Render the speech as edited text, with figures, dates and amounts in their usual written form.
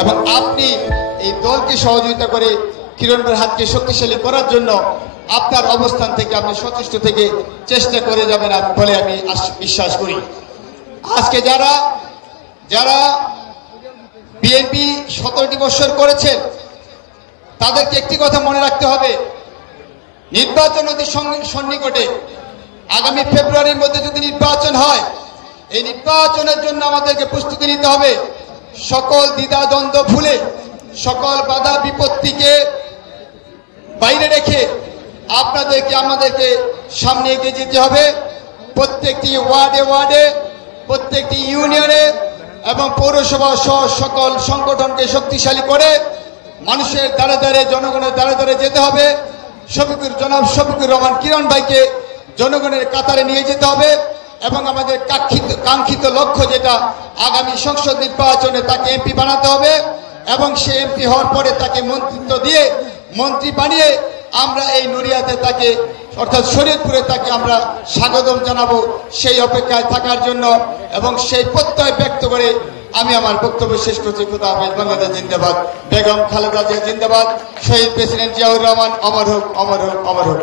এবং আপনি এই দলকে সহযোগিতা করে কিরণ ভাইয়ের হাতকে শক্তিশালী করার জন্য আপনার অবস্থান থেকে আপনি সচেষ্ট থেকে চেষ্টা করে যাবেন বলে আমি বিশ্বাস করি। আজকে যারা যারা বিএনপি 17টি বছর করেছেন তাদেরকে একটি কথা মনে রাখতে হবে, নির্বাচন অতি সন্নিকটে, আগামী ফেব্রুয়ারির মধ্যে যদি নির্বাচন হয়, এই নির্বাচনের জন্য আমাদেরকে প্রস্তুতি নিতে হবে। সকল দ্বিধাদ্বন্দ্ব ভুলে, সকল বাধা বিপত্তিকে বাইরে রেখে আপনাদেরকে আমাদেরকে সামনে এগিয়ে যেতে হবে। প্রত্যেকটি ওয়ার্ডে ওয়ার্ডে, প্রত্যেকটি ইউনিয়নে এবং পৌরসভা সহ সকল সংগঠনকে শক্তিশালী করে মানুষের দ্বারে দ্বারে, জনগণের দ্বারে দ্বারে যেতে হবে। জনাব শফিকুর রহমান কিরণ ভাইকে জনগণের কাতারে নিয়ে যেতে হবে এবং আমাদের কাঙ্ক্ষিত লক্ষ্য যেটা আগামী সংসদ নির্বাচনে তাকে এমপি বানাতে হবে এবং সে এমপি হওয়ার পরে তাকে মন্ত্রিত্ব দিয়ে মন্ত্রী বানিয়ে আমরা এই নড়িয়াতে তাকে অর্থাৎ শরীয়তপুরে তাকে আমরা স্বাগতম জানাবো। সেই অপেক্ষায় থাকার জন্য এবং সেই প্রত্যয় ব্যক্ত করে আমি আমার বক্তব্য শেষ করছি। খোদা হাফেজ। বাংলাদেশ জিন্দাবাদ। বেগম খালেদা জিয়া জিন্দাবাদ। শহীদ প্রেসিডেন্ট জিয়াউর রহমান অমর হোক, অমর হোক, অমর হোক।